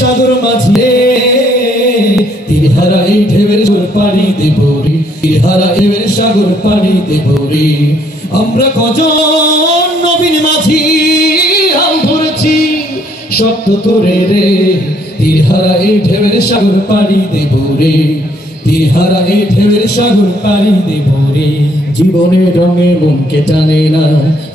সাগর মাঝে তীরহারা এই ঢেউয়ের সাগর পাড়ি দেব রে, তীরহারা এই সাগর পাড়ি দেব রে। আমরা কজন নবীন মাঝি হাল ধরেছি শক্ত করে রে, তীরহারা এই ঢেউয়ের সাগর পাড়ি দেব রে, তীরহারা এই ঢেউয়ের সাগর পাড়ি দেব রে। জীবনের রঙে মনকে টানে না,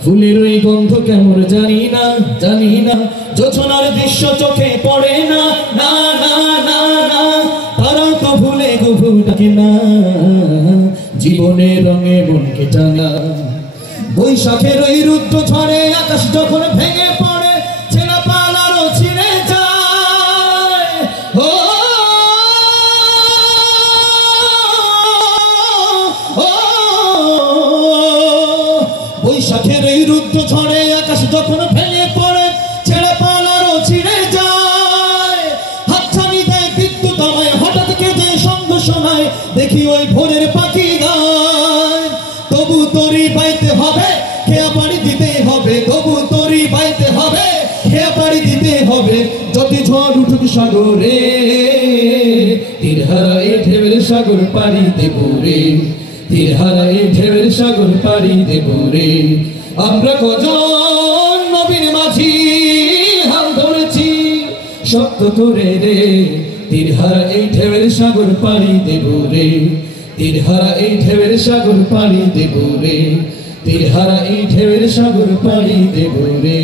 ফুলের ওই গন্ধ কেমন জানি না, জানি না, জোছনার দৃশ্য চোখে পড়ে না, না না না না, তারা তো ভুলে গভু ডাকে না। জীবনের রঙে মনকে টানা, বৈশাখের ওই রুদ্র ঝড়ে আকাশ যখন ভেঙে পড়ে, ছেলা পালারও ছিঁড়ে যায়। ও বৈশাখের এই রুদ্র ঝড়ে আকাশ যখন ভেঙে পড়ে, ছেড়ে পালারও ছিঁড়ে যায়। হাতছানি দেয় বিদ্যুৎ আমায়, হঠাৎ কেঁদে সন্দ শোনায়, দেখি ওই ভোরের পাখি গায়। তবু তরি বাইতে হবে, খেয়া পাড়ি দিতে হবে, তবু তরি বাইতে হবে, খেয়া পাড়ি দিতে হবে, যদি ঝড় উঠুক সাগরে, তীরহারা এই ঢেউয়ের সাগর পাড়ি দেব রে, তীরহারা এই ঢেউয়ের সাগর পাড়ি দেব রে। আমরা কজন নবীন মাঝি হাল ধরেছি শক্ত করে রে, তীরহারা এই ঢেউয়ের সাগর পাড়ি দেব রে, তীরহারা এই ঢেউয়ের সাগর পাড়ি দেব রে, তীরহারা এই ঢেউয়ের সাগর পাড়ি দেব রে।